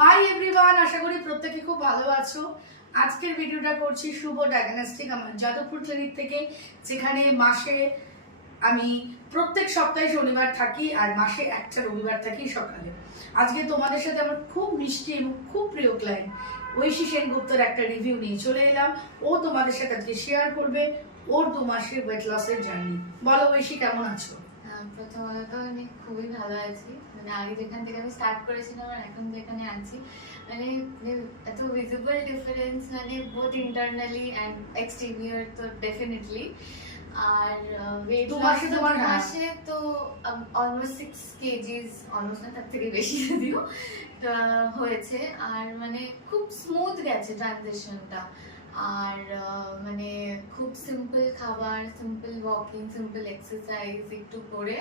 Hi everyone, আশা করি প্রত্যেকে খুব ভালো আছো। আজকের ভিডিওটা করছি শুভ ডায়াগনস্টিক আমার যাদবপুর ক্লিনিক থেকে, যেখানে মাসে আমি প্রত্যেক সপ্তাহে শনিবার থাকি আর মাসে একটা রবিবার থাকি সকালে। আজকে তোমাদের সাথে আমার খুব মিষ্টি এবং খুব প্রিয় ক্লায়েন্ট ঐশী সেনগুপ্তর একটা রিভিউ নিয়ে চলে এলাম। ও তোমাদের সাথে আজকে শেয়ার করবে ওর 2 মাসের ওয়েট লসের জার্নি। বলো ঐশী, কেমন আছো? প্রথমত আমি খুবই ভালো আছি। মানে আগে যেখান থেকে আমি স্টার্ট করেছিলাম আর এখন যেখানে আছি, মানে এত ভিজিবল ডিফারেন্স, মানে বোথ ইন্টারনালি অ্যান্ড এক্সটেরিয়র তো ডেফিনেটলি। আর ওয়েট মাসে তো অলমোস্ট 6 কেজিস, অলমোস্ট না তার থেকে বেশি যদিও হয়েছে। আর মানে খুব স্মুথ গেছে ট্রানজিশনটা। আর মানে খুব সিম্পল খাবার, সিম্পল ওয়াকিং, সিম্পল এক্সারসাইজ একটু করে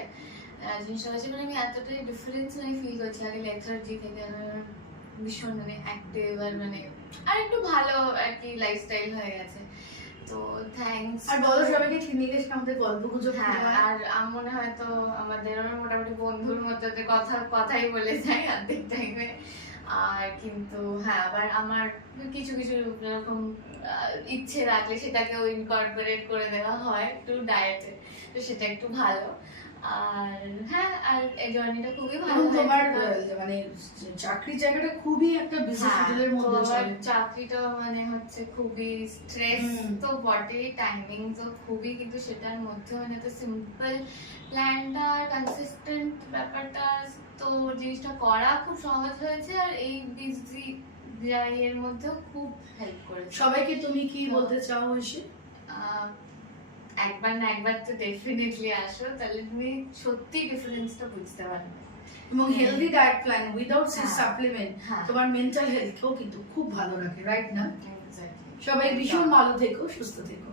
জিনিসটা হচ্ছে, মানে আমি এতটাই ডিফারেন্স মানে ফিল করছি আগে লেথার্জি থেকে। ভীষণ মানে অ্যাক্টিভ আর মানে আর একটু ভালো আর কি লাইফস্টাইল হয়ে গেছে। তো থ্যাঙ্কস। আর বলো সবাইকে ক্লিনিকে এসে আমাদের গল্প গুজব। হ্যাঁ, আর মনে হয় তো আমাদের মোটামুটি বন্ধুর মতো যে কথাই বলে যাই অর্ধেক টাইমে। আর কিন্তু হ্যাঁ, আবার আমার কিছু কিছু এরকম ইচ্ছে রাখলে সেটাকেও ইনকর্পোরেট করে দেওয়া হয় একটু ডায়েটে, তো সেটা একটু ভালো। আর হ্যাঁ, আর এই জার্নিটা খুবই ভালো। তোমার মানে চাকরির জায়গাটা খুবই একটা বিজি শিডিউলের মধ্যে চলে। চাকরিটা মানে হচ্ছে খুবই স্ট্রেস তো বটে, টাইমিং তো খুবই, কিন্তু সেটার মধ্যে মানে তো সিম্পল প্ল্যানটা, কনসিস্টেন্ট ব্যাপারটা, তো জিনিসটা করা খুব সহজ হয়েছে। আর এই বিজি এর মধ্যেও খুব হেল্প করেছে। সবাইকে তুমি কি বলতে চাও ঐশী? একবার না একবার তো ডেফিনেটলি আসো, তাহলে তুমি সত্যি ডিফারেন্সটা বুঝতে পারবে। এবং healthy diet plan without supplement তোমার মেন্টাল হেলথকেও কিন্তু খুব ভালো রাখে, রাইট না? সবাই ভীষণ ভালো থেকো, সুস্থ থেকো।